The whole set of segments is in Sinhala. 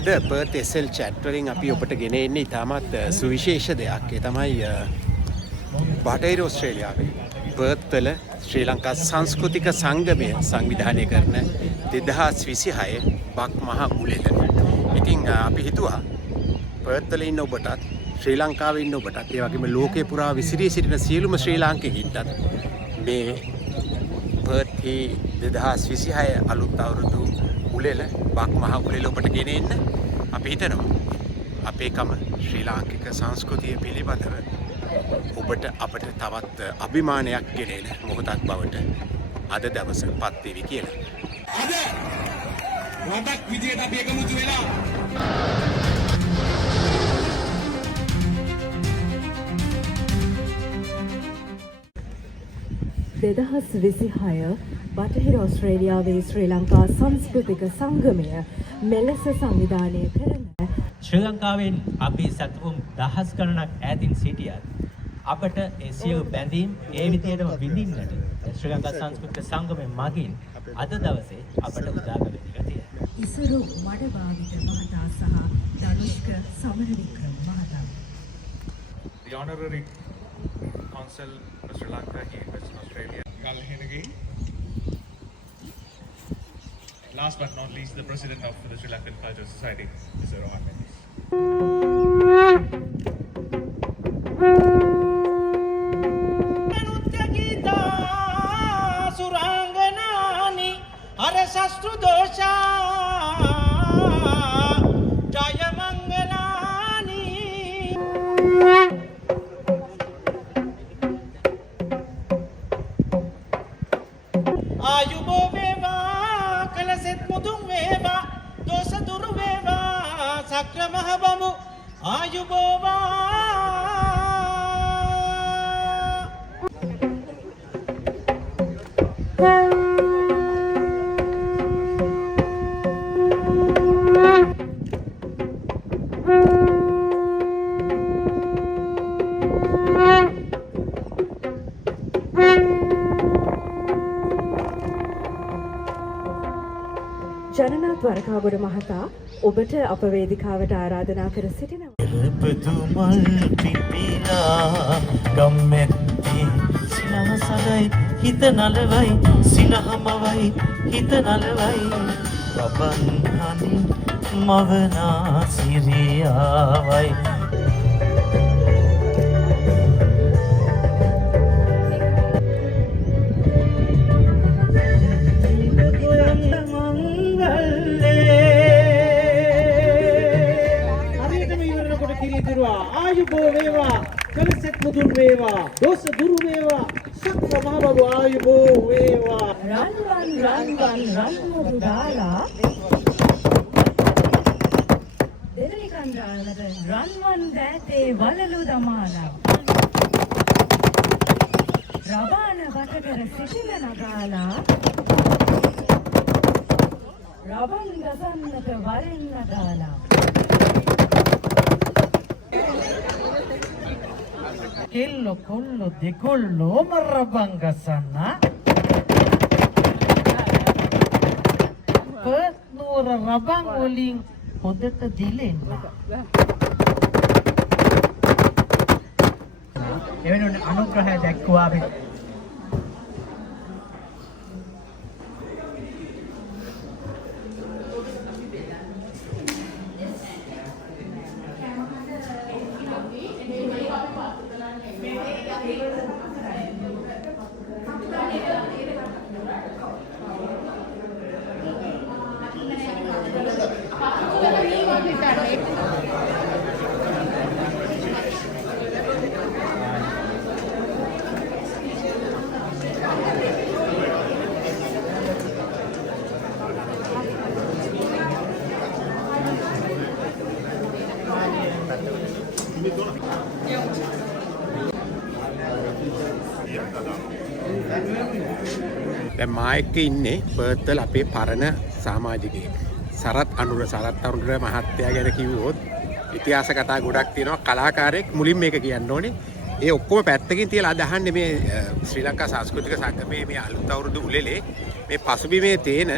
අද පර්ත් SL chat වලින් අපි ඔබට ගෙන එන්නේ ඉතාමත් සුවිශේෂ දෙයක්. ඒ තමයි බටහිර ඕස්ට්‍රේලියාවේ පර්ත් වල ශ්‍රී ලංකා සංස්කෘතික සංගමය සංවිධානය කරන 2026 බක් මහ උළෙල. ඉතින් අපි හිතුවා පර්ත් වල ඉන්න ඔබටත් ශ්‍රී ලංකාවේ ඉන්න ඔබටත් ඒ වගේම ලෝකේ පුරා විසිරී සිටින සියලුම ශ්‍රී ලාංකිකයින්ටත් මේ පර්ත් 2026 අලුත් අවුරුදු උළෙල බක් මහ උළෙල ඔබට ගෙන එන්න අපි හිතනවා අපේකම ශ්‍රී ලාංකික සංස්කෘතිය පිළිබඳව ඔබට අපට තවත් අභිමානයක් ගෙන එන මොහොතක් බවට අද දවස පත් වෙවි කියලා. අද රටක් විදියට අපි එකමුතු වෙලා දෙදහස් 26 බටහිර ඕස්ට්‍රේලියාවේ ශ්‍රී ලංකා සංස්කෘතික සංගමය මෙලෙස සංවිධානය කරන ශ්‍රී ලංකාවෙන් අපි සතුම් දහස් ගණනක් ඈතින් සිටියත් අපට ඒ සියලු බැඳීම් ඒ විදිහටම විඳින්නට ශ්‍රී ලංකා සංස්කෘතික සංගමය මගින් අද දවසේ අපට උදාගත වෙලා තියෙනවා. ඉසුරු මඩවාවිත මහතා සහ ධනුෂ්ක සමරවික්‍රම මහතා. The Honorary Consul of Sri Lanka here in Western Australia, Galhenagi. Last but not least, the President of the Sri Lankan Cultural Society, Mr. Rohan Mendes. ජනනාත් Warakagoda මහතා ඔබට අප වේදිකාවට ආරාධනා කර සිටිනවා. එරපතුමල් පිපිලා ගම්මැත්තේ සිනහසලයි හිත නලවයි සිනහමවයි හිත නලවයි රබන් හනින් මවනා සිරියාවයි ආයුබෝ වේවා කලසෙත් මුදුන් වේවා දෝෂ දුරු වේවා සක්‍ර මහබබු ආයුබෝ වේවා රන් මුදු දාලා දෙරි කණ්ඩායමට රන්වන් දෑතේ වලලු දමාලා රබාන වට කර සිටින නගාලා රබන් ගසන්නට වරෙන් නගාලා කෙල්ලෝ කොල්ලෝ දෙකොල්ලෝ මරබන් ගසන්න පර්ත් නුවර රබන් වලින් හොදට දිලෙන්න එවැනි අනුග්‍රහය දැක්වුවා අපි දැන් මා එක්ක ඉන්නේ පර්ත් වල අපේ පරණ සමාජිකයෙක්. සරත් අනුර මහත්තයා ගැන කිව්වොත් ඉතිහාස කතා ගොඩක් තියෙනවා. කලාකාරයෙක් මුලින් මේක කියන්න ඕනේ. ඒ ඔක්කොම පැත්තකින් තියලා අද අහන්නේ මේ ශ්‍රී ලංකා සංස්කෘතික සංගමයේ මේ අලුත් අවුරුදු උළෙලේ මේ පසුබිමේ තේන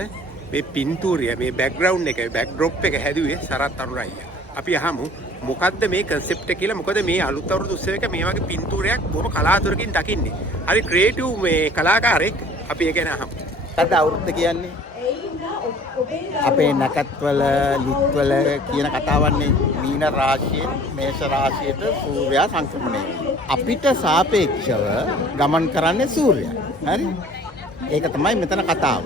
මේ පින්තූරය මේ බෑග්ග්‍රවුන්ඩ් එක බෑක්ඩ්‍රොප් එක හැදුවේ සරත් අරුණයියා. අපි අහමු මොකද්ද මේ කන්සෙප්ට් එක කියලා. මොකද මේ අලුත් අවුරුදු උත්සවයක මේ වගේ පින්තූරයක් බොහොම කලාතුරකින් දකින්නේ. හරි ක්‍රියේටිව් මේ කලාකාරයෙක්. අපි ඒ ගැන අහමු. අද අවුරුද්ද කියන්නේ අපේ නැකත්වල ලිත්වල කියන කතාවන්නේ මීන රාශිය මේෂ රාශියට සූර්යයා සංක්‍රමණය වෙනවා. අපිට සාපේක්ෂව ගමන් කරන්නේ සූර්යයා. හරි? ඒක තමයි මෙතන කතාව.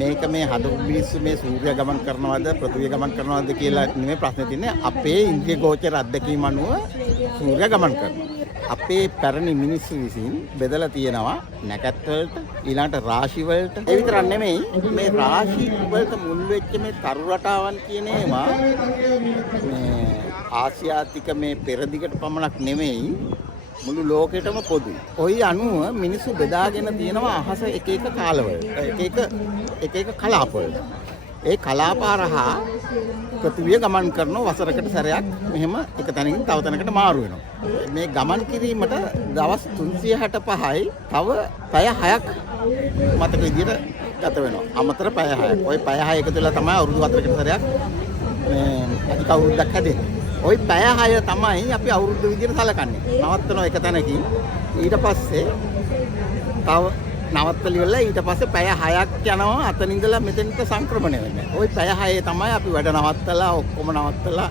මේක මේ හදපු මිනිස්සු මේ සූර්ය ගමන් කරනවද පෘථිවිය ගමන් කරනවද කියලා නෙමෙයි ප්‍රශ්නේ තියෙන්නේ. අපේ ඉන්ද්‍රිය ගෝචර අත්දැකීම් අනුව සූර්ය ගමන් කරනවා. අපේ පැරණි මිනිස්සු විසින් බෙදලා තියෙනවා නැකත් වලට ඊළඟට රාශි වලට. ඒ විතරක් නෙමෙයි මේ රාශි වලට මුල් වෙච්ච මේ තරු රටාවන් කියන ඒවා මේ ආසියාතික මේ පෙරදිගට පමණක් නෙමෙයි මුළු ලෝකෙටම පොදුයි. ওই අනුව මිනිස්සු බෙදාගෙන තියෙනවා අහස එක එක කාලවලට එක එක කලාපවලට. ඒ කලාප හරහා පෘථිවිය ගමන් කරන වසරකට සැරයක් මෙහෙම එක තැනකින් තව තැනකට මාරු වෙනවා. මේ ගමන් කිරීමට දවස් 365යි තව පැය 6ක් මතක විදියට ගත වෙනවා. අමතර පැය 6ක්. ওই පැය 6 එකතු වෙලා තමයි අවුරුදු 4කට සැරයක් මේ අධික අවුරුද්දක් හැදෙන්නේ. ওই පැය 6 තමයි අපි අවුරුදු විදියට සලකන්නේ. නවත්තනවා එක තැනකින් ඊට පස්සේ තව නවත්තලි වෙලා ඊට පස්සේ පැය 6ක් යනවා අතන ඉඳලා මෙතෙන්ට සංක්‍රමණය වෙන්නේ. ওই පැය 6 තමයි අපි වැඩ නවත්තලා ඔක්කොම නවත්තලා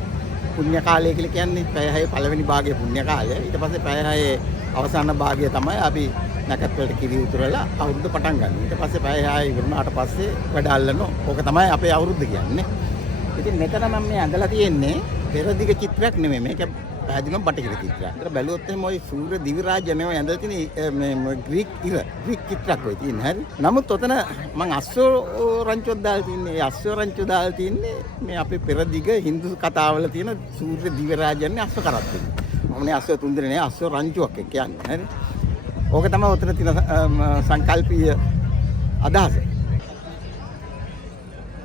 පුණ්‍ය කාලය කියලා කියන්නේ. පැය 6 පළවෙනි භාගයේ පුණ්‍ය කාලය. ඊට පස්සේ පැය 6 අවසාන භාගය තමයි අපි නැකත් වලට කිරි උතුරලා අවුරුද්ද පටන් ගන්න. ඊට පස්සේ පැය 6 ඉවරනාට පස්සේ වැඩ අල්ලනවා. ඕක තමයි අපේ අවුරුද්ද කියන්නේ. ඉතින් මෙතන මම මේ ඇඳලා තියෙන්නේ පෙරදිග චිත්‍රයක් නෙමෙයි. මේක පැහැදිලිවම බටහිර චිත්‍රයක්. ඒතර බැලුවොත් එහෙනම් ওই සූර්ය දිවි රාජ්‍ය නෙමෙයි ඇඳලා තියෙන්නේ මේ ග්‍රීක් චිත්‍රයක් වෙයි තියෙන්නේ. හරි. නමුත් ඔතන මම අස්සෝ රංචුවක් දාලා තින්නේ. ඒ අස්සෝ රංචුව දාලා තින්නේ මේ අපේ පෙරදිග හින්දු කතාවල තියෙන සූර්ය දිවි රාජ්‍යන්නේ අස්ස කරත්තේ. මම නේ අස්සෝ තුන්දෙනේ නේ අස්සෝ රංචුවක් කියන්නේ. හරි. ඕක තමයි ඔතන තියෙන සංකල්පීය අදහස.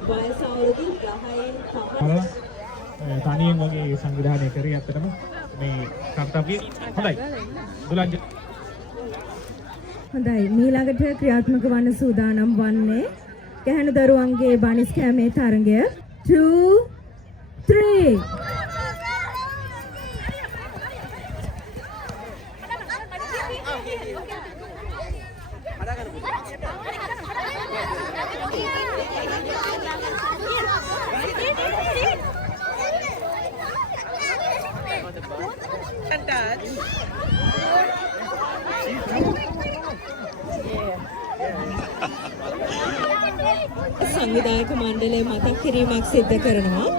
වයස අවුරුදු 10න් තනියෙන් වගේ සංවිධානය කරේ ඇත්තටම මේ කර්තව්‍ය හොඳයි. දුලංජ හොඳයි මීළඟට ක්‍රියාත්මක වන්න සූදානම් වන්නේ ගැහැණු දරුවන්ගේ බනිස් කෑමේ තරඟය 2 3 සංවිධායක මණ්ඩලය මතක් කිරීමක් සිද්ධ කරනවා.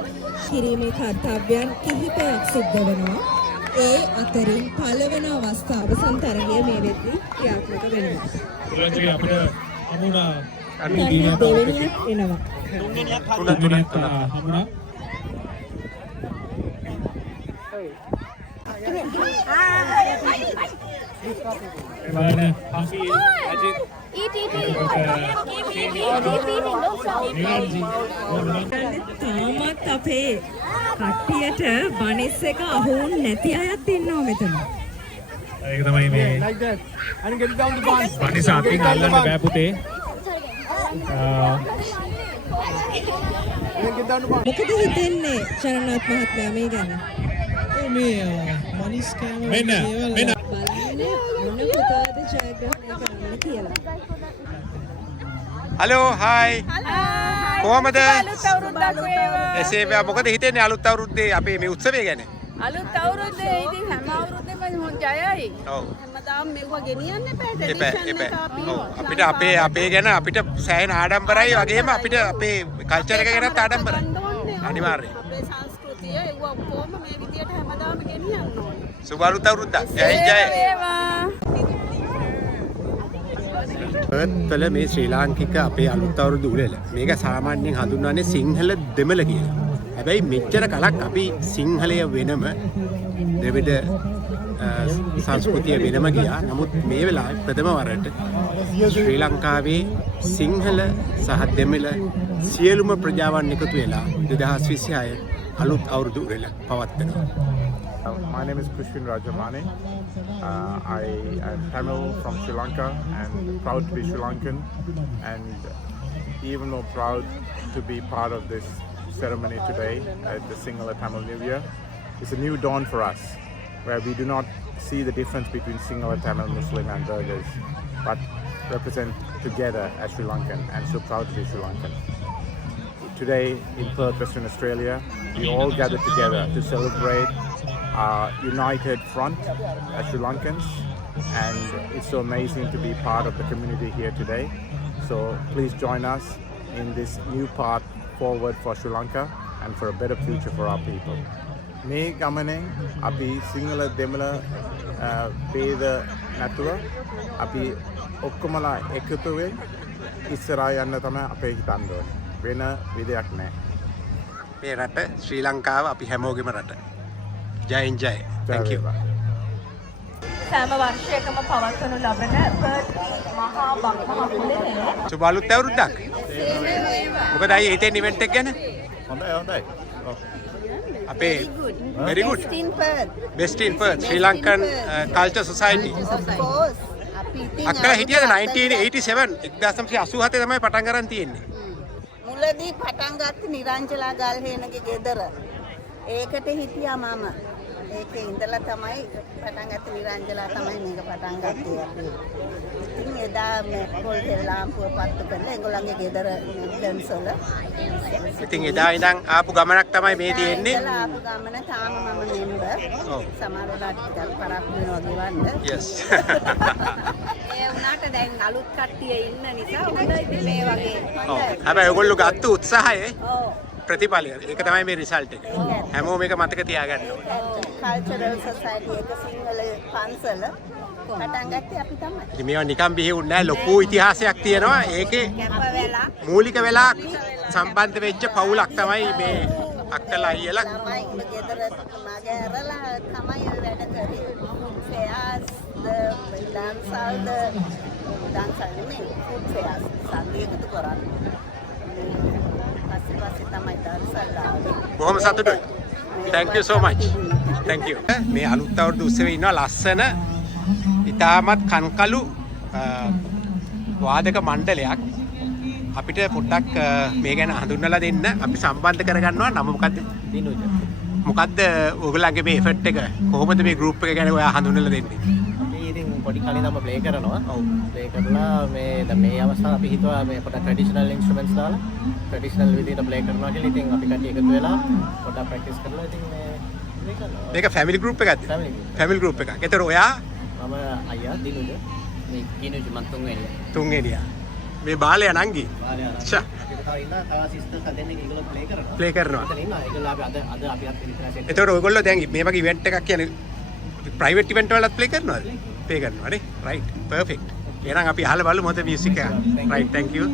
කිරීමේ කර්තව්‍යයන් කිහිපයක් සිද්ධ වෙනවා. ඒ අතරින් පළවන අවස්ථාව සන්තරණය මේ වෙද්දී ක්‍රියාත්මක වෙනවා. දුලංජගේ අපිට හමුණා දෙවෙනියක් එනවා. තුනක් හමුණා එවන අපි අජිත් තාමත් අපේ කට්ටියට බනිස් එක අහුන් නැති අයත් ඉන්නවා මෙතන. ඒක තමයි මේ බනිස අතින් අල්ලන්න බෑ පුතේ. මොකද හිතෙන්නේ චරණාත් මහත්මයා මේ ගැන? මේ මනිස් කෑම මෙන්න බලන්න මොන පුතාද ජයග්‍රහණය කරන්න කියලා. Hello hi. කොහමද? එසේ මොකද හිතෙන්නේ අලුත් අවුරුද්දේ අපේ මේ උත්සවය ගැන? අලුත් අවුරුද්දේ ඉතින් හැම අවුරුද්දෙම ජයයි. ඔව්. හැමදාම මෙවුවා ගෙනියන්න බෑ. එපා. ඔව්. අපිට අපේ ගැන අපිට සෑහෙන ආඩම්බරයි වගේම අපිට අපේ කල්චර් එක ගැනත් ආඩම්බරයි. අනිවාර්යයෙන්. අපේ සංස්කෘතිය ඒව ඔක්කොම මේ විදියට හැමදාම ගෙනියන්න ඕනේ. සුබ අලුත් අවුරුද්දක්. ජය ජය. පර්ත්වල මේ ශ්‍රී ලාංකික අපේ අලුත් අවුරුදු උළෙල. මේක සාමාන්‍යයෙන් හඳුන්වන්නේ සිංහල දෙමළ කියලා. හැබැයි මෙච්චර කලක් අපි සිංහලය වෙනම ද්‍රවිඩ සංස්කෘතිය වෙනම ගියා. නමුත් මේ වෙලාවේ ප්‍රථම වරට ශ්‍රී ලංකාවේ සිංහල සහ දෙමළ සියලුම ප්‍රජාවන් එකතු වෙලා 2026 අලුත් අවුරුදු උළෙල පවත්වනවා. My name is Krishnan Rajamane. I am Tamil from Sri Lanka and proud to be Sri Lankan, and even more proud to be part of this ceremony today at the Sinhala Tamil New Year. It's a new dawn for us, where we do not see the difference between Sinhala, Tamil, Muslim and burghers, but represent together as Sri Lankan and so proud to be Sri Lankan. Today in Perth, Western Australia, we all gather together to celebrate our united front as Sri Lankans, and it's so amazing to be part of the community here today. So please join us in this new path forward for Sri Lanka and for a better future for our people. මේ ගමනෙන් අපි සිංහල දෙමළ ભેද නැතුව අපි ඔක්කොමලා එකතුවෙන් ඉස්සරහා යන්න තමයි අපේ හිතන්න ඕනේ. වෙන විදියක් නැහැ. මේ රට ශ්‍රී ලංකාව අපි හැමෝගෙම රට. ජයෙන් ජය. Thank you. සෑම වර්ෂයකම පවත්වනු ලබන මහා බක්මහකුලේ සුබ අලුත් අවුරුද්දක්. මොකද අයි හිතෙන් ඉවෙන්ට් එක ගැන? හොඳයි. අපේ very good. Best in Perth. Best in Perth, Sri Lankan Culture Society. Of course. අපි ඉතින් අක්කලා හිටියද 1987 1987 තමයි පටන් ගන්න තියෙන්නේ. මුලදී පටන් ගත්තේ නිරංජලා ගල්හේනගේ ගෙදර. ඒකට හිටියා මම. ඒකේ ඉඳලා තමයි පටන් ගත්තේ නිරංජලා තමයි මේක පටන් ගත්තේ අපි. ඉතින් එදා මේ පොල් ලාම්පුව පත්තු කරලා ඒගොල්ලන්ගේ ගෙදර ඩන්සොල. ඉතින් එදා ඉඳන් ආපු ගමනක් තමයි මේ තියෙන්නේ. එදා ආපු ගමන තාම මම මෙම්බර්. ඔව්. සමහරවල්ලාට ටිකක් පරක්කු වෙනවා ගෙවන්න. Yes. ඒ වුණාට දැන් අලුත් කට්ටිය ඉන්න නිසා හොඳයි ඉතින් මේ වගේ. ඔව්. හැබැයි ඔයගොල්ලෝ ගත්ත උත්සාහය ඔව්. ප්‍රතිඵලය. ඒක තමයි මේ රිසල්ට් එක. හැමෝම මේක මතක තියාගන්න ඕනේ. කල්චරල් සොසයිටි එක සිංහල පන්සල පටන් ගත්තේ අපි තමයි. ඉතින් මේවා නිකන් බිහිවුන්නේ නැහැ. ලොකු ඉතිහාසයක් තියෙනවා. ඒකේ කැප වෙලා මූලික වෙලා සම්බන්ධ වෙච්ච පවුලක් තමයි මේ අක්කලා අයියලා. ළමයි ගෙදර මගේ ඇරලා තමයි වැඩ කරේ. ෆෙයාස් ඩාන්සල් නෙමෙයි ෆුඩ් ෆෙයාස් සම්දියකට කරන්නේ. පස්සේ තමයි ඩාන්සල් ආවේ. බොහොම සතුටුයි. Thank you so much. Thank you. මේ අලුත් අවුරුදු උත්සවයේ ඉන්නවා ලස්සන ඉතාමත් කන්කලු වාදක මණ්ඩලයක්. අපිට පොඩ්ඩක් මේ ගැන හඳුන්වලා දෙන්න අපි සම්බන්ධ කරගන්නවා. නම මොකද්ද? දිනුජ. මොකද්ද ඔයගොල්ලන්ගේ මේ එෆර්ට් එක? කොහොමද මේ ගෲප් එක ගැන ඔයා හඳුන්වලා දෙන්නේ? අපි ඉතින් පොඩි කලින් තමයි ප්ලේ කරනවා. ඔව්. ප්ලේ කරලා මේ දැන් මේ අවස්ථාව අපි හිතුවා මේ පොඩක් ට්‍රැඩිෂනල් ඉන්ස්ට්‍රුමන්ට්ස් දාලා ට්‍රැඩිෂනල් විදිහට ප්ලේ කරනවා කියලා. ඉතින් අපි කට්ටිය එකතු වෙලා පොඩක් ප්‍රැක්ටිස් කරලා ඉතින් මේ ප්ලේ කරනවා. මේක ෆැමිලි ගෲප් එකක්ද? ෆැමිලි ගෲප් එකක්. ඒතර ඔයා මම අයියා දිනුජ මේ කිනුජ මන් තුන්වෙනියා. මේ බාලයා නංගි. ෂා. ප්ලේ කරනවා. එතකොට ඔයගොල්ලෝ දැන් මේ වගේ ඉවෙන්ට් එකක් කියන්නේ ප්‍රයිවට් ඉවෙන්ට් වලත් ප්ලේ කරනවද? ප්ලේ කරනවා නේ. රයිට්. පර්ෆෙක්ට්. එහෙනම් අපි අහලා බලමු මොකද මියුසික් එක. රයිට්. thank you.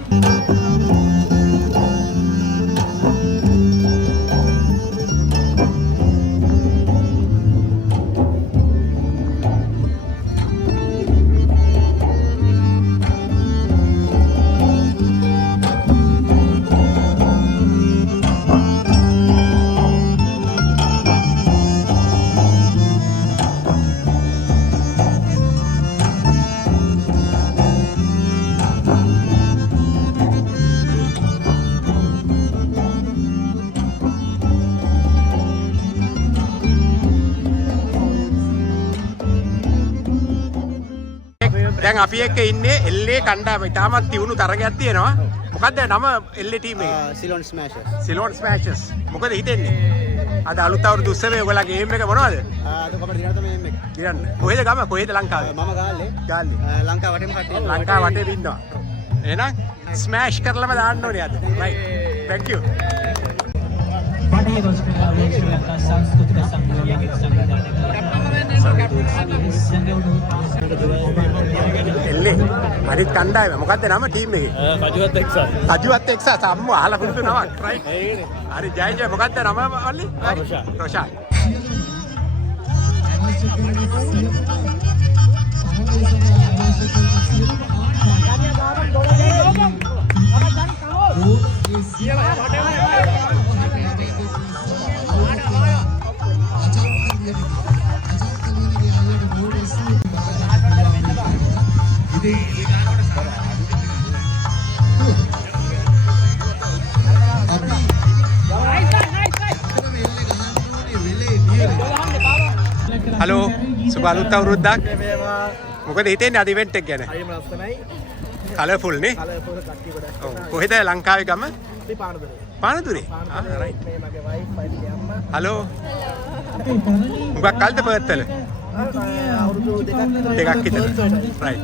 දැන් අපි එක්ක ඉන්නේ එල්ලේ කණ්ඩායම. ඉතාමත් තියුණු තරගයක් තියෙනවා. මොකද්ද නම එල්ලේ ටීම් එකේ? සිලොන් ස්මෑෂර්ස්. සිලෝන් ස්මෑෂර්ස්. මොකද හිතෙන්නේ? අද අලුත් අවුරුදු උත්සවයේ ඔයගොල්ලන්ගේ ගේම් එක මොනවද? ආ කොහමද දිනවද මේ මේක? කියන්න. කොහෙද ගම? කොහෙද ලංකාවේ? මම ගාල්ලේ. ගාල්ලේ. ලංකාව වටේම කට්ටිය. ලංකාව වටේ ඉන්නවා. එහෙනම් ස්මෑෂ් කරලම දාන්න ඕනේ අද. රයිට්. thank you. බටහිර ඔස්ට්‍රේලියාවේ ශ්‍රී ලංකා සංස්කෘතික සංගමයේ සංවිධානය එල්ලේ අනිත් කණ්ඩායම මොකද්ද නම ටීම් එකේ? කජුවත් එක්සත්. කජුවත් එක්සත් අම්මෝ අහලා පුරුදු නමක්. රයිට්. හරි ජය ජය මොකද්ද නම අල්ලි? රොෂාන්. හලෝ සුබ අලුත් අවුරුද්දක්. මොකද හිතෙන්නේ අද ඉවෙන්ට් එක ගැන? හරිම ලස්සනයි. කලර්ෆුල් නේ? කලර්ෆුල් කට්ටිය ගොඩක්. ඔව්. කොහෙද ලංකාවේ ගම? අපි පානදුරේ. පානදුරේ. රයිට්. මේ මගේ වයිෆ් වයිෆ්ගේ අම්මා. හලෝ. මුගක් කල්ද බර්ත් වල? අවුරුදු දෙකක් විතර. රයිට්.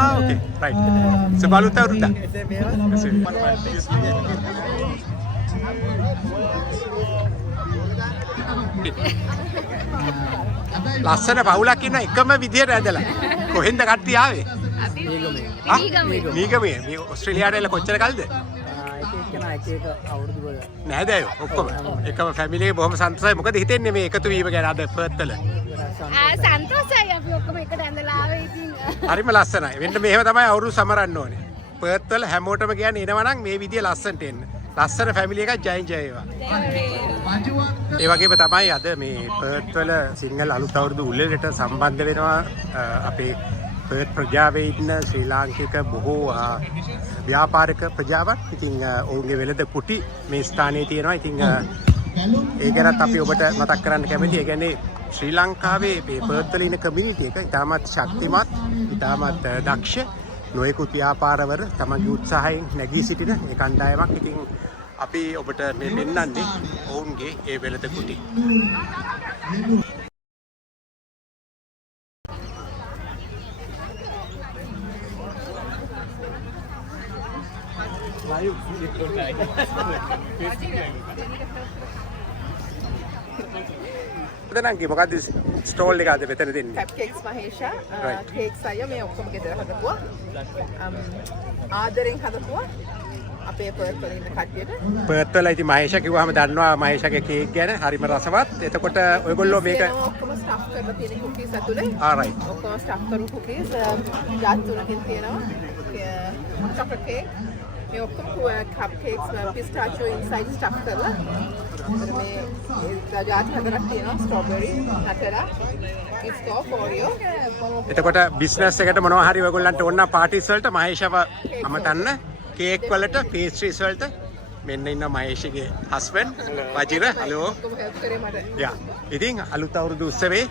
ඕකේ. රයිට්. සුබ අලුත් අවුරුද්දක්. ලස්සන පවුලක් ඉන්න එකම විදියට ඇදලා. කොහෙන්ද කට්ටිය ආවේ? මීගමේ. මේ ඕස්ට්‍රේලියාවට එලා කොච්චර කල්ද? නෑදෑයෝ ඔක්කොම එකම ෆැමිලි එක බොහොම සන්තෝෂයි. මොකද හිතෙන්නේ මේ එකතු වීම ගැන අද පර්ත් වල? සන්තෝෂයි අපි ඔක්කොම එකට ඇඳලා ආවේ ඉතින්. හරිම ලස්සනයි. මෙන්න මෙහෙම තමයි අවුරුදු සමරන්න ඕනේ. පර්ත් වල හැමෝටම කියන්නේ එනවා නම් මේ විදිය ලස්සනට එන්න. ලස්සන ෆැමිලි එකක් ජයෙන් ජය වේවා. ඒ වගේම තමයි අද මේ පර්ත් වල සිංහල අලුත් අවුරුදු උළෙලට සම්බන්ධ වෙනවා අපේ පර්ත් ප්‍රජාවේ ඉන්න ශ්‍රී ලාංකික බොහෝ ව්‍යාපාරික ප්‍රජාවන්. ඉතින් ඔවුන්ගේ වෙළඳ කුටි මේ ස්ථානයේ තියෙනවා. ඉතින් ඒ ගැනත් අපි ඔබට මතක් කරන්න කැමතියි. ඒ කියන්නේ ශ්‍රී ලංකාවේ මේ පර්ත් වල ඉන්න කමියුනිටි එක ඉතාමත් ශක්තිමත්, ඉතාමත් දක්ෂ නොයෙකුත් ව්‍යාපාරවල තමන්ගේ උත්සාහයෙන් නැගී සිටින ඒ කණ්ඩායමක්. ඉතින් අපි ඔබට මේ පෙන්වන්නේ ඔවුන්ගේ ඒ වෙළඳ කුටි. දැනන්ගේ මොකද්ද ස්ටෝල් එක අද මෙතන දෙන්නේ? කප් කේක්ස් මහේෂා කේක්ස් අය මේ ඔක්කොම ගෙදර හදපුවා. ආදරෙන් හදපුවා. අපේ පර්ත් වල ඉන්න කට්ටියට. පර්ත් වල ඉතින් මහේෂා කිව්වම දන්නවා මහේෂාගේ කේක් ගැන හරිම රසවත්. එතකොට ඔයගොල්ලෝ මේක ඔක්කොම ස්ටෆ් කරලා තියෙන කුකීස් ඇතුලේ. රයිට්. ඔක්කොම ස්ටෆ් කරු කුකීස් ජාත් තුනකින් තියෙනවා. Chocolate cake. මේ ඔක්කොම කප් කේක්ස් පිස්තාචියෝ ඉන්සයිඩ් ස්ටෆ් කරලා මේ ජාත් හතරක් තියෙනවා. Strawberry, නටෙලා, ඉස්කෝප්, Oreo. එතකොට බිස්නස් එකට මොනවා හරි ඔයගොල්ලන්ට ඕන නම් පාටිස් වලට මහේෂව අමතන්න. කේක් වලට, පේස්ට්‍රීස් වලට මෙන්න ඉන්න මහේෂගේ හස්බන්ඩ් වජිර. හලෝ. යා. ඉතින් අලුත් අවුරුදු උත්සවේ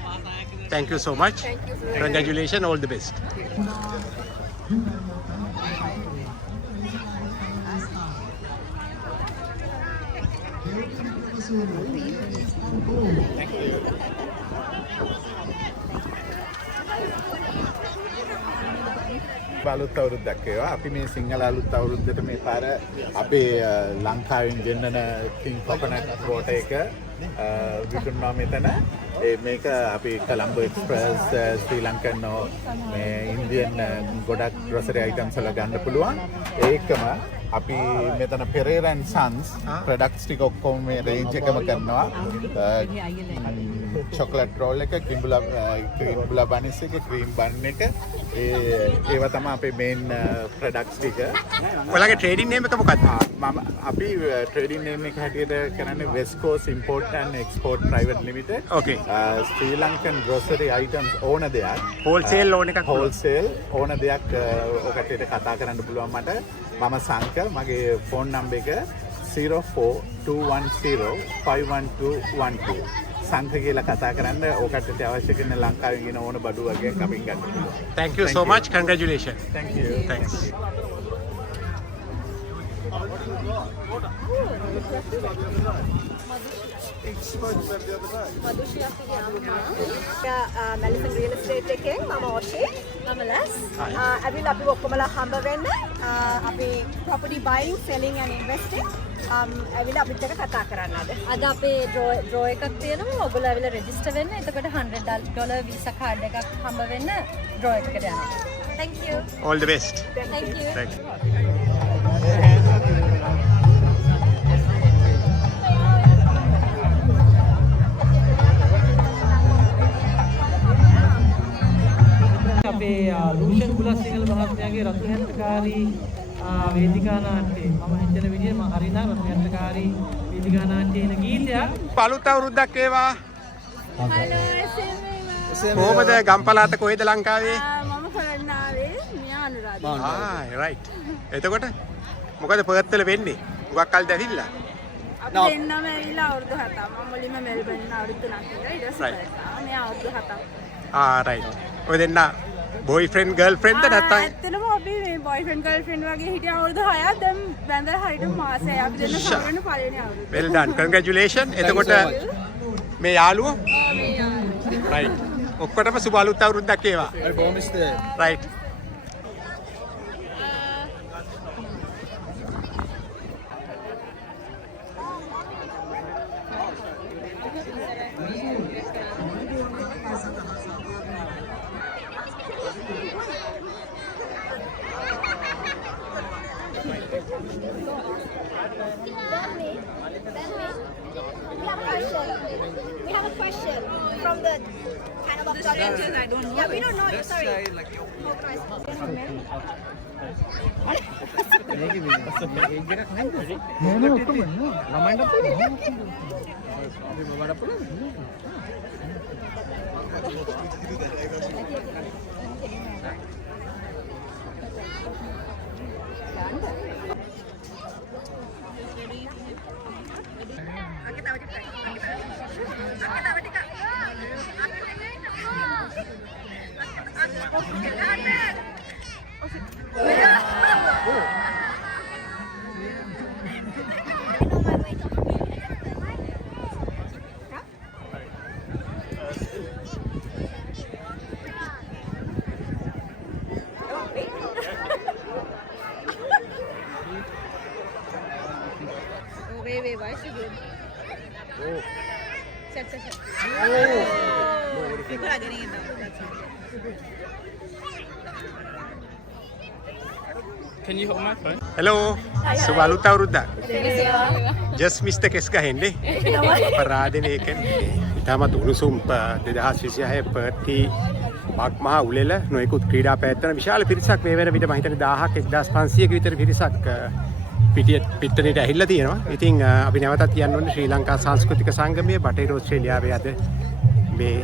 thank you so much. Congratulations, all the best. අලුත් අවුරුද්දක් වේවා. අපි මේ සිංහල අලුත් අවුරුද්දට මේ පාර අපේ ලංකාවෙන් ගෙන්නන කිං කොකනට් බෝට එක විකුණනවා මෙතන. මේක අපි කොලම්බෝ එක්ස්ප්‍රස්, ශ්‍රී ලංකන් මේ ඉන්දියන් ගොඩක් ග්‍රොසරි අයිටම්ස් වල ගන්න පුළුවන්. ඒකම අපි මෙතන පෙරේරා ඇන්ඩ් සන්ස් ප්‍රොඩක්ට්ස් ටික ඔක්කොම මේ රේන්ජ් එකම කරනවා. චොකලට් රෝල් එක, කිම්බුලා බනිස් එක, ක්‍රීම් බන් එක, ඒවා තමයි අපේ මේන් ප්‍රොඩක්ට්ස් ටික. ඔයාලගේ ට්‍රේඩින් නේම් එක මොකක්ද? අපි ට්‍රේඩින් නේම් එක හැටියට කරන්නේ west coast import and export private limited. Okay. Sri Lankan grocery items ඕන දෙයක්. හෝල්සේල් ඕන එකක්. හෝල්සේල් ඕන දෙයක් ඔකට කතා කරන්න පුළුවන් මට. මම සංකල්. මගේ ෆෝන් නම්බර් එක 0421051212. සංක කියලා කතා කරන්න. ඕකට අවශ්‍ය කරන ලංකාවෙන් ගෙන ඕන බඩු වගේක් අපින් ගන්න පුළුවන්. Thank you so much. Congratulations. Thank you. Thanks. මැලිසන් රියල් එස්ටේට් එකෙන් මම ඕෂේ මම ලස් ඇවිල්ලා අපි ඔක්කොමලා හම්බ වෙන්න අපි property buying selling and investing ඇවිල්ලා අපිත් එක්ක කතා කරන්න අද අපේ draw එකක් තියෙනවා ඔයගොල්ලෝ ඇවිල්ලා register වෙන්න එතකොට $100 visa card එකක් හම්බ වෙන්න draw එකකට යනවා thank you All the best. thank you Thanks. අපේ ලූෂන් කුලසිංහල මහත්මයාගේ රතු හැටකාරී වේදිකා නාට්‍යයේ මම හිතන විදිහට මම හරිනා රතු හැටකාරී වේදිකා නාට්‍යයේ ඉන ගීතයක් අලුත් අවුරුද්දක් වේවා. හලෝ කොහමද ගම්පලාත කොහෙද ලංකාවේ? මම හොයන්න ආවේ මෙයා අනුරාධපුර රයිට්. එතකොට මොකද පර්ත් වල වෙන්නේ? මොකක් කල්ද ඇවිල්ලා? දෙන්නම ඇවිල්ලා අවුරුදු 7ක්. මම මුලින්ම මෙල්බන් අවුරුදු 3ක් ඉඳලා ඊට පස්සේ මේ අවුරුදු 7ක්. රයිට්. ඔය දෙන්න බොයිෆ්‍රෙන්ඩ් ගර්ල්ෆ්‍රෙන්ඩ්ද නැත්නම් ඇත්තටම අපි මේ බොයිෆ්‍රෙන්ඩ් ගර්ල්ෆ්‍රෙන්ඩ් වගේ හිටිය අවුරුදු 6ක් දැන් බැඳලා හරියට මාසයක්. අපි දෙන්න සමරන පළවෙනි අවුරුදු. well done congratulations. එතකොට මේ යාළුවෝ right ඔක්කොටම සුබ අලුත් අවුරුද්දක් වේවා. බොහොම ස්තුතියි. right We have a question from the panel of judges. I don't know. Yeah, we don't know. Sorry. Wait, why is she good? Oh. Set. Oh. People are getting it now. That's it. Can you hold my phone? hello සුබ අලුත් අවුරුද්දක්. just mr කෙස් ගහෙන්නේ පරාදෙන එකෙන් ඉතාමත් උණුසුම් 2026 පර්ති බක්මහා උළෙල නොයෙකුත් ක්‍රීඩා පැවැත්වන විශාල පිරිසක් මේ වෙන විට මම හිතන්නේ 1000ක් 1500ක විතර පිරිසක් පිටරට ඇහිල්ලා තියෙනවා. ඉතින් අපි නැවතත් කියන්න ඕනේ ශ්‍රී ලංකා සංස්කෘතික සංගමයේ බටහිර ඕස්ට්‍රේලියාවේ අද මේ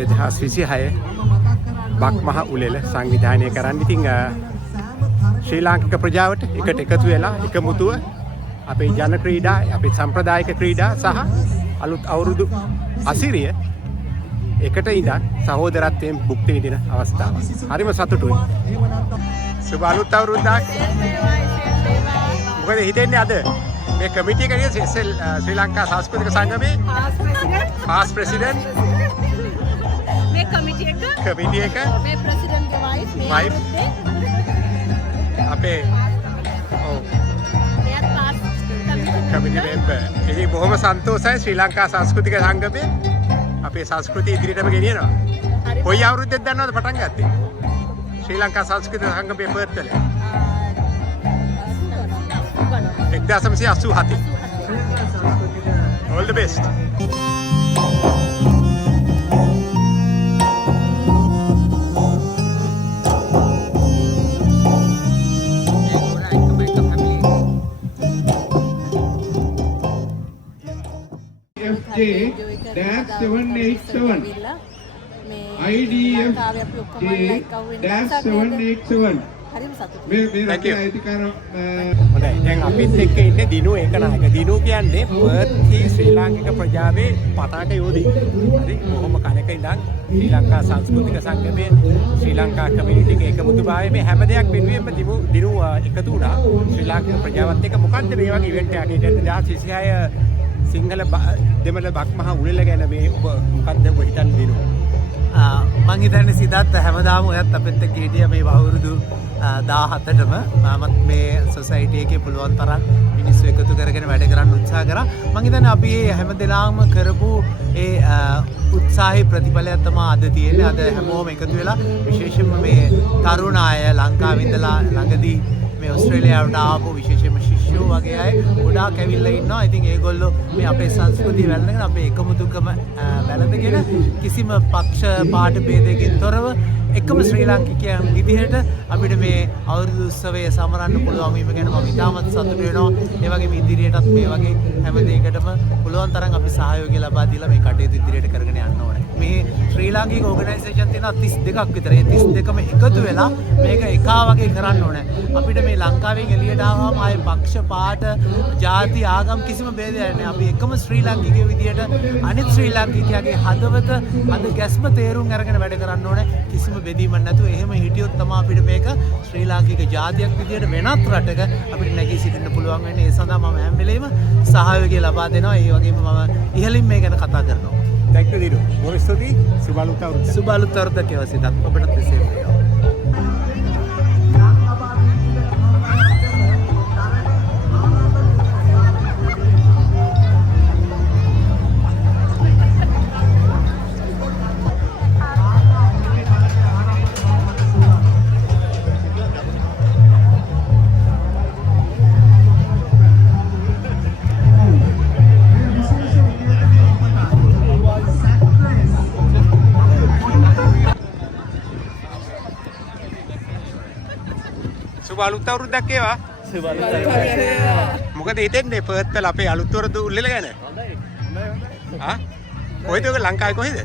2026 බක්මහා උළෙල සංවිධානය කරන්න. ඉතින් ශ්‍රී ලාංකික ප්‍රජාවට එකට එකතු වෙලා එකමුතුව අපේ ජන ක්‍රීඩා, අපේ සම්ප්‍රදායික ක්‍රීඩා සහ අලුත් අවුරුදු අසිරිය එකට ඉඳන් සහෝදරත්වයෙන් භුක්ති විඳින අවස්ථාවක්. හරිම සතුටුයි. සුබ අලුත් අවුරුද්දක්. මොකද හිතෙන්නේ අද මේ කමිටිය කරිය ශ්‍රී ලංකා සංස්කෘතික සංගමේ පාස් ප්‍රෙසිඩන්ට් මේ කමිටි එක මේ ප්‍රෙසිඩන්ට්ගේ වයිෆ් අපේ කමිටි මෙම්බර්. ඉතින් බොහොම සන්තෝෂයි ශ්‍රී ලංකා සංස්කෘතික සංගමයේ අපේ සංස්කෘතිය ඉදිරියටම ගෙනියනවා. කොයි අවුරුද්දෙද දන්නවද පටන් ගත්තේ? ශ්‍රී ලංකා සංස්කෘතික සංගමයේ පර්ත් වල 1987. all the best. FJ-787 IDFJ-787 Thank you. හොඳයි දැන් අපිත් එක්ක ඉන්නේ දිනු ඒකනායක. දිනු කියන්නේ පර්ත් ශ්‍රී ලාංකික ප්‍රජාවේ පතාක යෝධී. හරි කොහොම කනක ඉඳන් ශ්‍රී ලංකා සංස්කෘතික සංගමයේ ශ්‍රී ලංකා කමියුනිටි එකේ එකමුතුභාවයේ මේ හැම දෙයක් වෙනුවෙන්ම දිනු එකතු වුණා. ශ්‍රී ලාංකික ප්‍රජාවත් එක්ක මොකද්ද මේ වගේ ඉවෙන්ට් එකක් 2026 සිංහල දෙමළ බක්මහා උළෙල ගැන මේ ඔබ මොකද්ද ඔබ හිතන්නේ දිනු? මං හිතන්නේ සිතාත් හැමදාම ඔයත් අපිත් එක්ක හිටියා මේ අවුරුදු 17ටම මමත් මේ සොසයිටි එකේ පුළුවන් තරම් මිනිස්සු එකතු කරගෙන වැඩ කරන්න උත්සාහ කරා. මං හිතන්නේ අපි හැමදෙනාම කරපු ඒ උත්සාහයේ ප්‍රතිඵලයක් තමයි අද තියෙන්නේ. අද හැමෝම එකතු වෙලා විශේෂයෙන්ම මේ තරුණ අය ලංකාවේ ඉඳලා ළඟදී මේ ඔස්ට්‍රේලියාවට ආපු විශේෂයෙන්ම ශිෂ්‍යෝ වගේ අය ගොඩාක් ඇවිල්ලා ඉන්නවා. ඉතින් ඒගොල්ලෝ මේ අපේ සංස්කෘතිය වැළඳගෙන අපේ එකමුතුකම වැළඳගෙන කිසිම පක්ෂ පාට ભેදයකින් තොරව එකම ශ්‍රී ලාංකිකයන් විදිහට අපිට මේ අවුරුදු උත්සවය සමරන්න පුළුවන් වීම ගැන මම ඉතාමත් සතුටු වෙනවා. ඒ වගේම ඉදිරියටත් මේ වගේ හැම දෙයකටම පුළුවන් තරම් අපි සහයෝගය ලබා දීලා මේ කටයුතු ඉදිරියට කරගෙන යන්න ඕනේ. මේ ශ්‍රී ලාංකික ඕගනයිසේෂන් තියෙනවා 32ක් විතර. ඒ 32ම එකතු වෙලා මේක එකා වගේ කරන්න ඕනේ. අපිට මේ මේ ලංකාවෙන් එළියට ආවම ආයේ පක්ෂ පාට ජාති ආගම් කිසිම ભેදයක් නැහැ. අපි එකම ශ්‍රී ලාංකිකයෝ විදියට අනිත් ශ්‍රී ලාංකිකයාගේ හදවත අද ගැස්ම තේරුම් අරගෙන වැඩ කරන්න ඕනේ. කිසිම බෙදීමක් නැතුව එහෙම හිටියොත් තමයි අපිට මේක ශ්‍රී ලාංකික ජාතියක් විදියට වෙනත් රටක අපිට නැගී සිටින්න පුළුවන් වෙන්නේ. ඒ සඳහා මම හැම වෙලෙම සහයෝගය ලබා දෙනවා. ඒ වගේම මම ඉහළින් මේ ගැන කතා කරනවා. Thank you, Dhiru. බොහොම ස්තුතියි. සුබ අලුත් අවුරුද්දක්. සුබ අලුත් අවුරුද්දක් වේවා සිතත්. ඔබටත් එසේම වේවා. සුබ අලුත් අවුරුද්දක් වේවා. සුබ අලුත් අවුරුද්දක්. මොකද හිතෙන්නේ පර්ත් වල අපේ අලුත් අවුරුද්ද උල්ලෙල ගැන? හා? කොහෙද ඔක ලංකාවේ කොහෙද?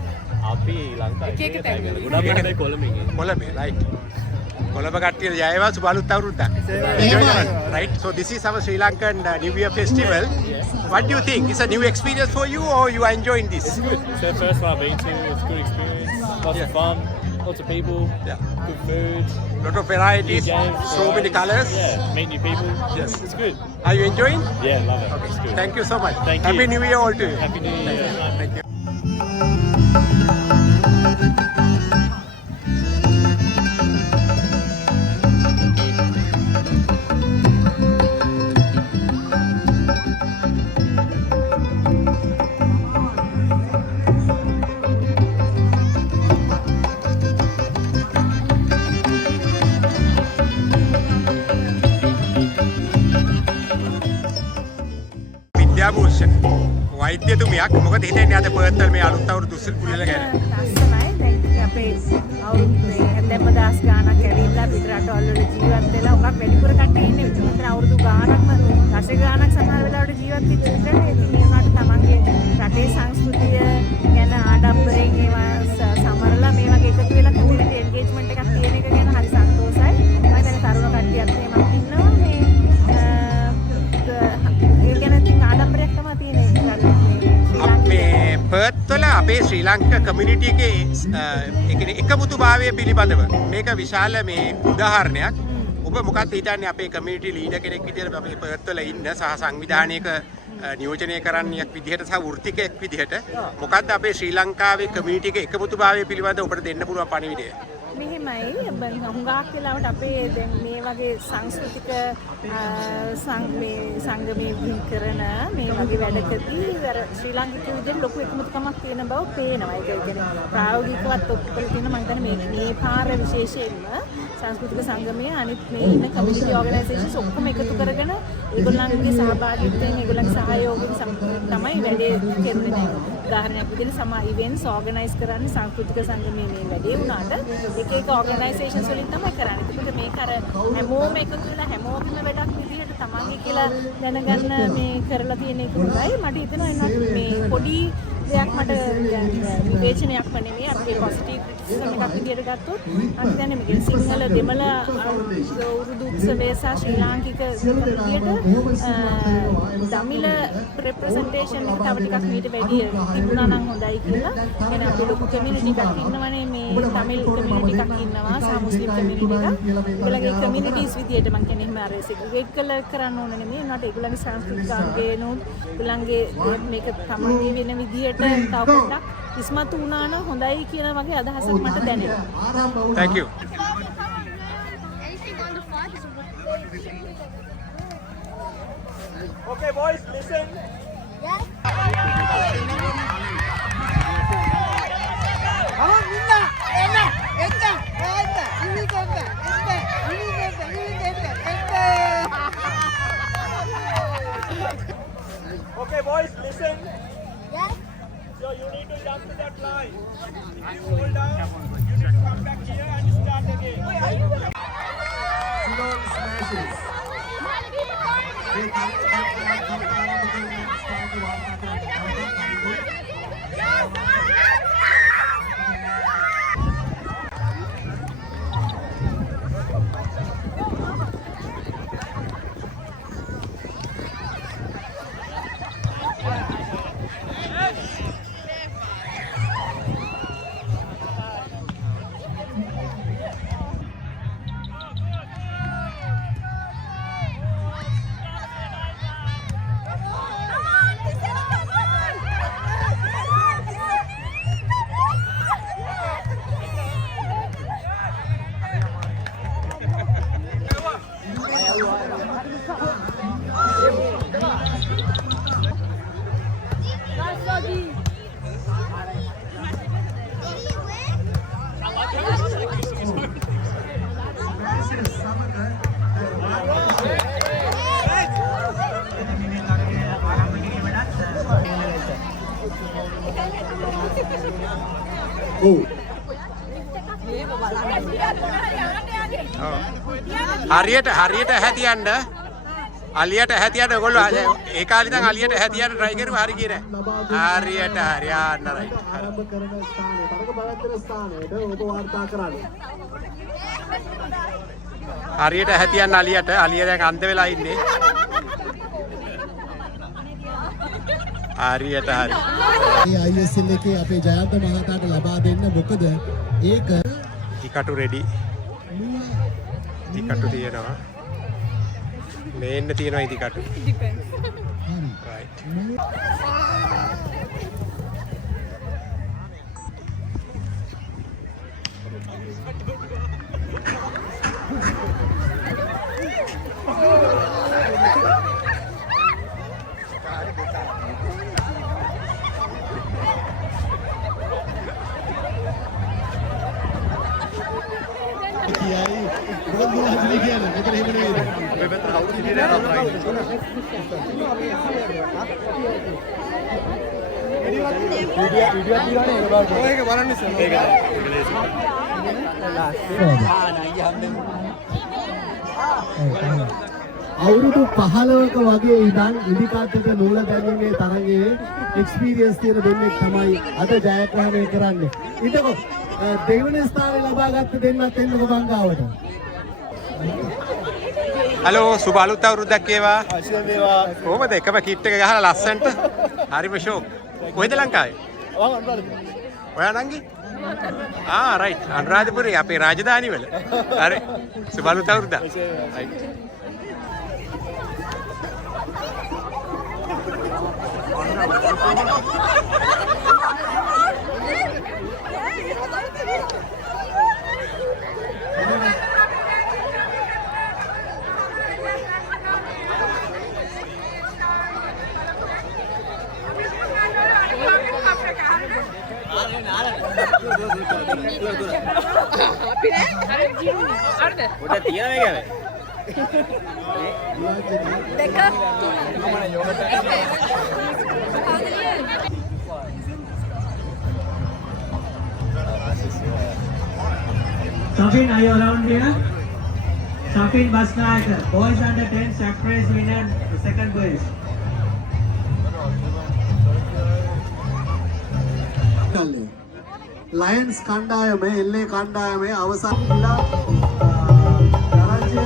අපි ලංකාවේ එක තැන් වල ගොඩක් කඩේ කොළඹේ. කොළඹේ right. කොළඹ කට්ටිය ජය වේවා සුබ අලුත් අවුරුද්දක්. Right. So this is our Sri Lankan New Year festival. What do you think? It's a new experience for you or you are enjoying this? It's good. It's the first one I've been to. It's a good experience. Lots of fun. Lots of people. Yeah. Good food. Lot of varieties. Games, So many colors. Yeah. Meet new people. Yes. It's good. Are you enjoying? Yeah, love it. It's good. Thank you so much. Thank Happy you. New Year all to you. Happy New Year. Thank you. විද්‍යාභූෂණ වෛද්‍යතුමියක් මොකද හිතන්නේ අද පර්ත් වල මේ අලුත් අවුරුදු උල්ලෙල ගැන? ලස්සනයි. දැන් අපේ අවුරුදු හැන්දෑව දවස් ගානක් ඇවිල්ලා පිට රටවල් වල ජීවත් වෙලා උගක් වැඩිපුර කට්ටිය ඉන්නේ මෙතන අවුරුදු ගානක්ම දශක ගානක් සමහර වෙලාවට ජීවත් වෙච්ච නිසා ඉතින් ඒ වුණාට තමන්ගේ රටේ සංස්කෘතිය ගැන ආඩම්බරයෙන් ඒවා සමරලා මේ වගේ එකතු වෙලා කමියුනිටි එන්ගේජ්මන්ට් එකක් තියෙන එක ගැන හරි සන්තෝෂයි. මම දැන් තරුණ කට්ටියත් එහෙමත් ඉන්නවා මේ ඒ ගැන ඉතින් ආඩම්බරයක් තමයි තියෙන්නේ. අපේ පර්ත් වල අපේ ශ්‍රී ලංකා කමියුනිටි එකේ එකමුතුභාවය පිළිබඳව මේක විශාල මේ උදාහරණයක්. ඔබ මොකක්ද හිතන්නේ අපේ කමියුනිටි ලීඩර් කෙනෙක් විදිහට අපේ පර්ත් වල ඉන්න සහ සංවිධානයක නියෝජනය කරන්නයක් විදිහට සහ වෘත්තිකයෙක් විදිහට මොකක්ද අපේ ශ්‍රී ලංකාවේ කමියුනිටි එකේ එකමුතුභාවය පිළිබඳව ඔබට දෙන්න පුළුවන් පණිවිඩය? මෙහෙමයි හුඟක් වෙලාවට අපේ දැන් මේ වගේ සංස්කෘතික සංගමයේ වින් කරන මේ වගේ වැඩකදී ශ්‍රී ලාංකික විදිහට ලොකු එකමුතුකමක් තියෙන බව පේනවා. ඒක කියන්නේ ප්‍රායෝගිකවත් ඔප්පු කරලා තියෙන මම හිතන්නේ මේ පාර විශේෂයෙන්ම සංස්කෘතික සංගමයේ අනිත් මේ ඉන්න කමියුනිටි ඕගනයිසේෂන්ස් ඔක්කොම එකතු කරගෙන ඒගොල්ලන්ගේ සහභාගීත්වයෙන් ඒගොල්ලන්ගේ සහයෝගයෙන් තමයි වැඩේ කෙරෙන්නේ. උදාහරණයක් විදිහට සමා ඉවෙන්ට්ස් ඕගනයිස් කරන්නේ සංස්කෘතික සංගමයේ මේ වැඩේ වුණාට එක එක ඕගනයිසේෂන්ස් වලින් තමයි කරන්නේ. ඒකට මේක අර හැමෝම එකතු වෙලා හැමෝගෙම වැඩක් විදිහට තමන්ගේ කියලා දැනගන්න මේ කරලා තියෙන එක හොඳයි. මට හිතෙනවා එනවා මේ පොඩි දෙයක් මට විවේචනයක් නෙමෙයි අපේ පොසිටිව් ක්‍රිටිසිසම් එකක් විදිහට ගත්තොත් මම හිතන්නේ මේක සිංහල දෙමළ උරුදු උත්සවය සහ ශ්‍රී ලාංකික විදිහට දමිළ රෙප්‍රසන්ටේෂන් එක තව ටිකක් මීට වැඩි තිබුණා නම් හොඳයි කියලා. يعني අපේ ලොකු කමියුනිටි එකක් ඉන්නවනේ මේ තමිල් කමියුනිටි එකක් ඉන්නවා සහ මුස්ලිම් කමියුනිටි එකක්. ඒගොල්ලන්ගේ කමියුනිටිස් විදිහට මම කියන්නේ එහෙම අර සෙග්‍රිගේට් කරන්න ඕන නෙමෙයි. ඒකට ඒගොල්ලන්ගේ සංස්කෘතික අංගේනොත් ඒගොල්ලන්ගේ මේක තමයි වෙන විදිහට තව පොඩ්ඩක් ඉස්මතු වුණා නම් හොඳයි කියන වගේ අදහසක් මට දැනෙනවා. Thank you. Okay, boys, listen. Okay, boys, listen. Yes. So you need to jump to that line. If you hold down, you need to come back here and start again. Wait, are you gonna? ඔව්. හරියට හැතියන්න අලියට හැතියන්න ඔයගොල්ලෝ ඒ කාලේ ඉඳන් අලියට හැතියන්න try කරුවා හරි ගියේ නෑ. හරියට හරි ආන්න right. ආරම්භ කරන ස්ථානයේ තරක බලතර ස්ථානයේද ඔබ වාර්තා කරන්න. හරියට හැතියන්න අලියට අලිය දැන් අන්ධ වෙලා ඉන්නේ. හරියට හරි. මේ ISL එකේ අපේ ජයන්ත මහතාට ලබා දෙන්න මොකද ඒක ටිකටු රෙඩි. ටිකටු තියෙනවා. මේන්න තියෙනවා ඉදිකටු. right. අවුරුදු 15ක වගේ ඉඳන් ඉදිකාටට නූල දැමීමේ තරඟයේ එක්ස්පීරියන්ස් තියෙන දෙන්නෙක් තමයි අද ජයග්‍රහණය කරන්නේ. ඊටකො දෙවෙනි ස්ථානය ලබා ගත්ත දෙන්නත් එන්නකො බංගාවට. හලෝ සුබ අලුත් අවුරුද්දක් වේවා. කොහමද එකම කිට් එක ගහලා ලස්සන්ට හරිම ෂෝක්. කොහෙද ලංකාවේ? ඔයා නංගි? රයිට් අනුරාධපුරේ අපේ රාජධානිය වල. හරි. සුබ අලුත් අවුරුද්දක්. Right. Safin, are you around here? Safin Basnayaka, boys under 10 sack race winner, second place. Lions කණ්ඩායමේ එල්ලේ කණ්ඩායමේ අවසන් විලා රාජ්‍ය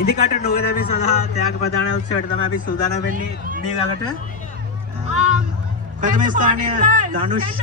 ඉදිකට නෝගදමේ සඳහා ත්‍යාග ප්‍රදාන උත්සවයට තමයි අපි සූදානම් වෙන්නේ මේ ළඟට. ප්‍රථම ස්ථානය ධනුෂ්ක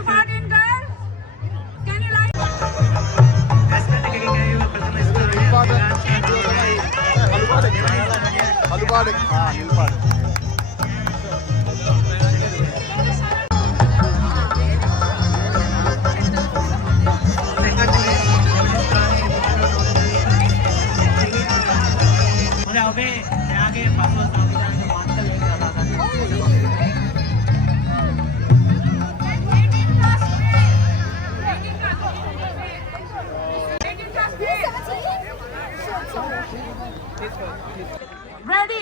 Ready,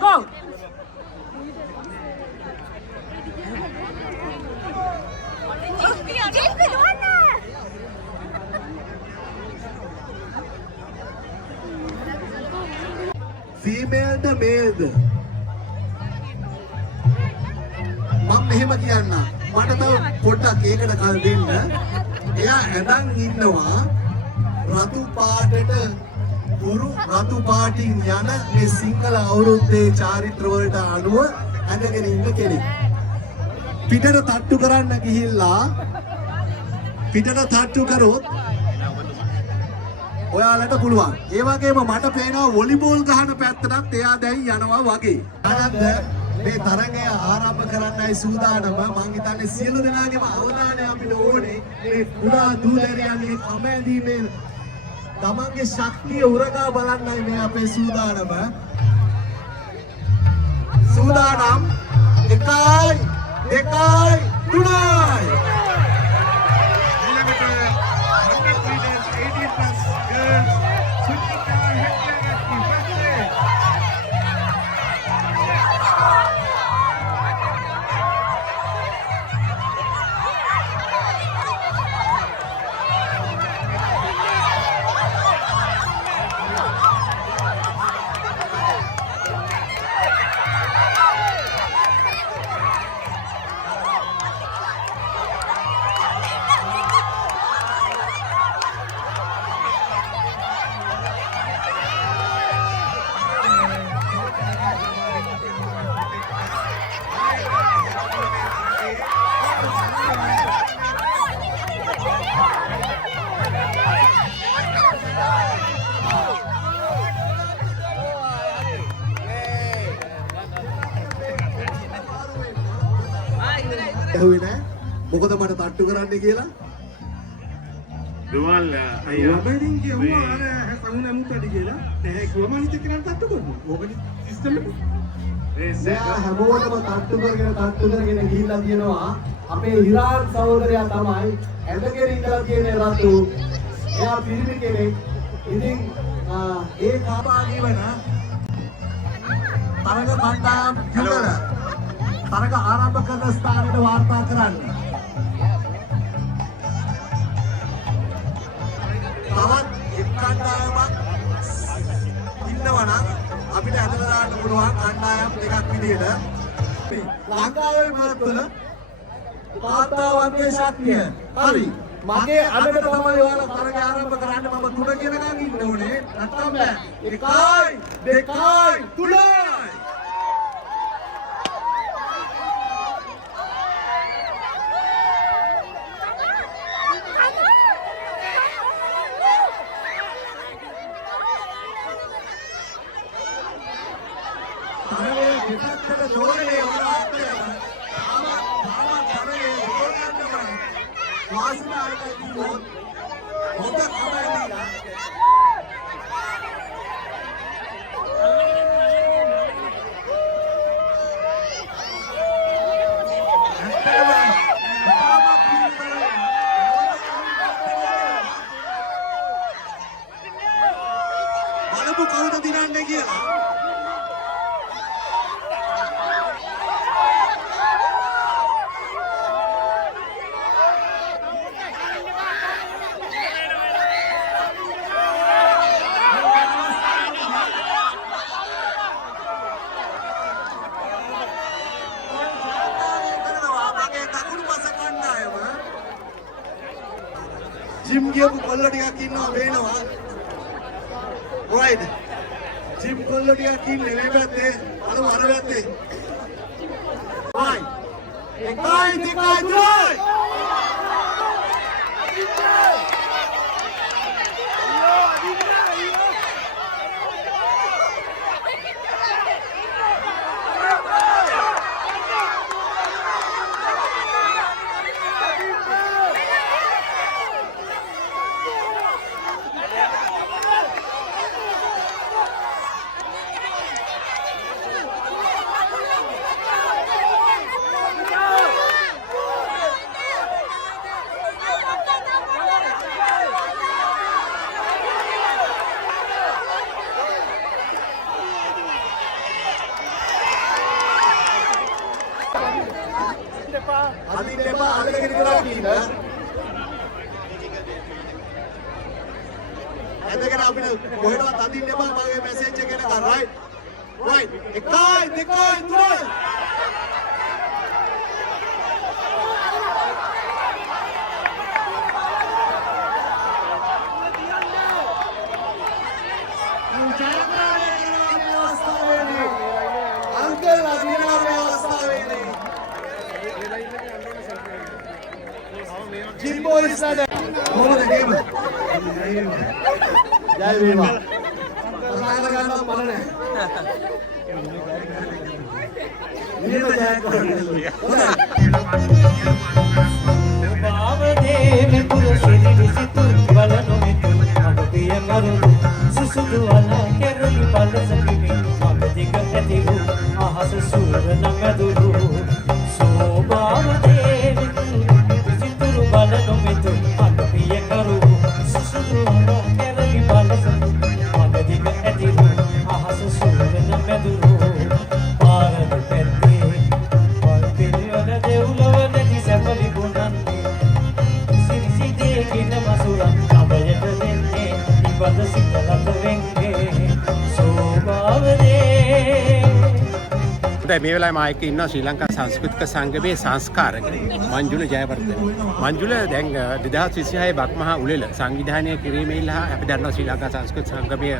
go! ෆීමේල්ද මේල්ද මම මෙහෙම කියන්න මට තව පොඩ්ඩක් ඒකට කල් දෙන්න එයා ඇඳන් ඉන්නවා රතු පාටට උරු රතු පාටින් යන මේ සිංහල අවුරුද්දේ චාරිත්‍ර වලට අනුව ඇඳගෙන ඉන්න කෙනෙක් පිටට තට්ටු කරන්න ගිහිල්ලා පිටට තට්ටු කරොත් ඔයාලට පුළුවන්. ඒ වගේම මට පේනවා වොලිබෝල් ගහන පැත්තටත් එයා දැන් යනවා වගේ. ආනන්ද මේ තරගය ආරම්භ කරන්නයි සූදානම. මං හිතන්නේ සියලු දෙනාගේම අවධානය අපිට ඕනේ මේ කුඩා දූදැරියන්ගේ කමැදීමේ තමන්ගේ ශක්තිය උරගා බලන්නයි මේ අපේ සූදානම. සූදානම් 1 2 3යි. ඇහුවේ නෑ මොකද මට තට්ටු කරන්න කියලා දුවල් වබරින් කියුවා අර සමුන මුට්ටඩි කියලා නැහැ කිව්වම අනිත් එක්කනට තට්ටු කරනවා ඕකනේ සිස්ටම් එක ඒ හැමෝටම තට්ටු කරගෙන ගිහිල්ලා තියෙනවා අපේ හිරාන් සහෝදරයා තමයි ඇඳගෙන ඉඳලා තියෙන රතු එයා පිරිමි කෙනෙක් ඉතින් ඒ කාපාගී වන තරග කණ්ඩායම් යුගල තරග ආරම්භ කරන ස්ථානයට වාර්තා කරන්න. තවත් එක් කණ්ඩායමක් ඉන්නවා නම් අපිට ඇදලා දාන්න පුළුවන් කණ්ඩායම් දෙකක් විදියට. ලංකාවේ මාත්වල තාත්තාවන්ගේ ශක්තිය. හරි. මගේ අදට තමයි ඔයාලා තරග ආරම්භ කරන්න මම 3 කියනකම් ඉන්න ඕනේ. නැත්තම් බෑ. 1 2 3යි. බලමු කවුද දිනන්නේ කියලා. जिम ගියපු කොල්ල ටිකක් ඉන්නවා පේනවා. right. जिम කොල්ල ටිකක් ඉන්නේ මේ පැත්තේ. අර පැත්තේ. right. 1 2 3 අදින්න එපා අල්ලගෙන ඉඳලා ඉන්න. ඇදගෙන අපිට කොහෙටවත් අදින්න එපා මගේ මැසේජ් එක එනකන් right. right. 1 2 3 Jimbo is not a... ජය වේවා. කතා කරගන්න මම නැහැ. නියම ජයග්‍රහණය. භාවදේව පුරසිරි විසිතු බල නොමිතු මඩ පිය කරුණු සුසුදු වල කෙරළි පලසකිමි මඩ දිග ඇතිරු අහස සූර නඟදුරු සෝභාවදේව විසිතු බල නොමිතු මඩ පිය කරුණු සුසුදු වල කෙරළි පලසකිමි මඩ දිග ඇතිරු අහස සූර නඟදුරු පාරද පැත්තේ පල් පිළිවෙල දෙව්ලොව නැති සැප විගුණන්නේ කින මසුරන් අබයට දෙන්නේ ඉබඳ සිතලක වෙන්නේ සෝභාවදේ. දැන් මේ වෙලාවේ මා එක්ක ඉන්නවා ශ්‍රී ලංකා සංස්කෘතික සංගමයේ සංස්කාරක මංජුල ජයවර්ධන. මංජුල දැන් 2026 බක්මහා උළෙල සංවිධානය කිරීමේලා අපි දන්නවා ශ්‍රී ලංකා සංස්කෘතික සංගමයේ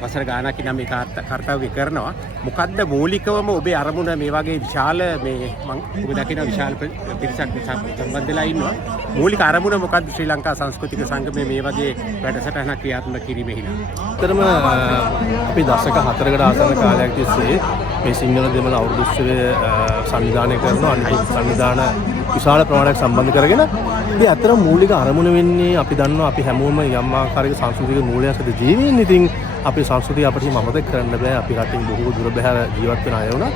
වසර ගානක් ඉඳන් මේ කාර්යය කරනවා. මොකද්ද මූලිකවම ඔබේ අරමුණ මේ වගේ විශාල මේ මම ඔබ දකින විශාල පිරිසක් සම්බන්ධ වෙලා ඉන්නවා. මූලික අරමුණ මොකද්ද ශ්‍රී ලංකා සංස්කෘතික සංගමයේ මේ වගේ වැඩසටහනක් ක්‍රියාත්මක කිරීමෙහිලා? ඇත්තටම අපි දශක 4කට ආසන්න කාලයක් තිස්සේ මේ සිංහල දෙමළ අවුරුදු උත්සවය සංවිධානය කරනවා. අනිත් සංවිධාන විශාල ප්‍රමාණයක් සම්බන්ධ කරගෙන ඉතින් ඇත්තටම මූලික අරමුණ වෙන්නේ අපි දන්නවා අපි හැමෝම යම් ආකාරයක සංස්කෘතික මූලයන්ට ජීවෙන්නේ. ඉතින් අපේ සංස්කෘතිය අපිට අමතක කරන්න බෑ. අපි රටින් බොහෝ දුර බැහැර ජීවත් වෙන අය වුණා.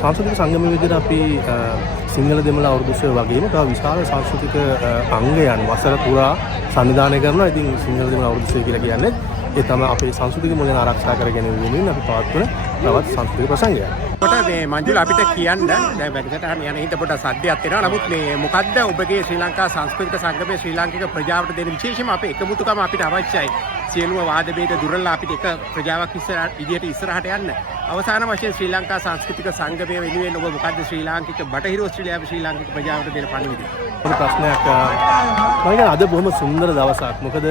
සංස්කෘතික සංගමයේ විදිහට අපි සිංහල දෙමළ අවුරුදු උත්සවය වගේම තව විශාල සංස්කෘතික අංගයන් වසර පුරා සංවිධානය කරනවා. ඉතින් සිංහල දෙමළ අවුරුදු උත්සවය කියලා කියන්නේ ඒ තමයි අපේ සංස්කෘතික මූල්‍යයන් ආරක්ෂා කර ගැනීම වෙනුවෙන් අපි පවත්වන තවත් සංස්කෘතික ප්‍රසංගයක්. කොට මේ මංජුල අපිට කියන්න දැන් වැඩසටහන යන හින්දා පොඩ්ඩක් සද්දයක් එනවා. නමුත් මේ මොකද්ද ඔබගේ ශ්‍රී ලංකා සංස්කෘතික සංගමයේ ශ්‍රී ලාංකික ප්‍රජාවට දෙන විශේෂම අපේ එකමුතුකම අපිට අවශ්‍යයි. සියලුම වාද භේද දුරලා අපිට එක ප්‍රජාවක් ඉස්සරහට යන්න. අවසාන වශයෙන් ශ්‍රී ලංකා සංස්කෘතික සංගමය වෙනුවෙන් ඔබ මොකද්ද ශ්‍රී ලාංකික බටහිර ඕස්ට්‍රේලියාවේ ශ්‍රී ලාංකික ප්‍රජාවට දෙන පණිවිඩය? පොඩි ප්‍රශ්නයක් මම කියන්නේ අද බොහොම සුන්දර දවසක්. මොකද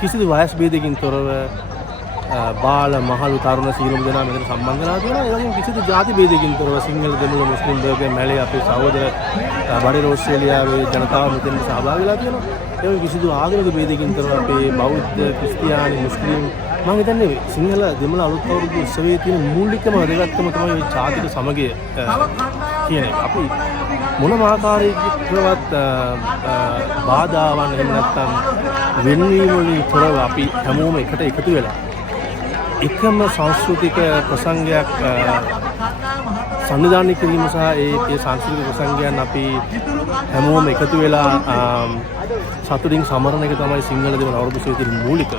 කිසිදු වයස් භේදකින් තොරව බාල මහලු තරුණ සියලුම දෙනා මෙතන සම්බන්ධ වෙලා තියෙනවා. ඒ වගේම කිසිදු ජාති භේදකින් තොරව සිංහල දෙමළ මුස්ලිම් බර්ගර් මැලේ අපේ සහෝදර බටහිර ඕස්ට්‍රේලියාවේ ජනතාව මෙතන සහභාගී වෙලා තියෙනවා. ඒ වගේම කිසිදු ආගමික භේදකින් තොරව අපේ බෞද්ධ ක්‍රිස්තියානි මුස්ලිම් මම හිතන්නේ සිංහල දෙමළ අලුත් අවුරුදු උත්සවයේ තියෙන මූලිකම වැදගත්කම තමයි මේ ජාතික සමගිය කියන එක. අපි මොනම ආකාරයකවත් බාධාවන් එහෙම නැත්නම් වෙන්වීම වලින් තොරව අපි හැමෝම එකට එකතු වෙලා එකම සංස්කෘතික ප්‍රසංගයක් සංවිධානය කිරීම සහ ඒ සංස්කෘතික ප්‍රසංගයන් අපි හැමෝම එකතු වෙලා සතුටින් සමරන එක තමයි සිංහල දෙමළ අවුරුදු උත්සවයේ තියෙන මූලික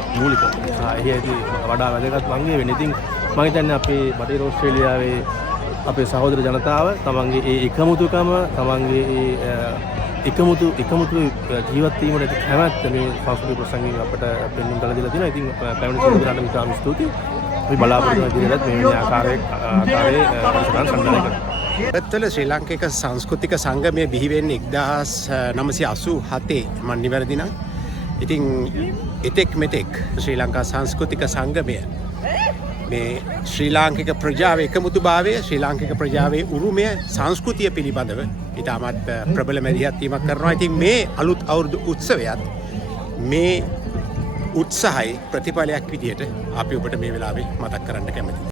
එහෙදී වඩා වැදගත් වංගය වෙන්නේ. ඉතින් මම හිතන්නේ අපේ බටහිර ඕස්ට්‍රේලියාවේ අපේ සහෝදර ජනතාව තමන්ගේ ඒ එකමුතුකම තමන්ගේ ඒ එකමුතු ජීවත් වීමට ඇති කැමැත්ත මේ සංස්කෘතික ප්‍රසංගයෙන් අපට පෙන්වන්න කළ දීලා තියෙනවා. ඉතින් පැමිණි සියලු දෙනාට ඉතාම ස්තුතියි. අපි බලාපොරොත්තු වෙන විදිහට මේ ආකාරයේ සංවිධානය කරනවා. පෙත්තල ශ්‍රී ලාංකික සංස්කෘතික සංගමය බිහි වෙන්නේ 1987 මම නිවැරදි නම්. ඉතින් එතෙක් මෙතෙක් ශ්‍රී ලංකා සංස්කෘතික සංගමය මේ ශ්‍රී ලාංකික ප්‍රජාවේ එකමුතුභාවය, ශ්‍රී ලාංකික ප්‍රජාවේ උරුමය, සංස්කෘතිය පිළිබඳව ඉතාමත් ප්‍රබල මැදිහත් වීමක් කරනවා. ඉතින් මේ අලුත් අවුරුදු උත්සවයත් මේ උත්සාහයේ ප්‍රතිඵලයක් විදියට අපි ඔබට මේ වෙලාවේ මතක් කරන්න කැමතියි.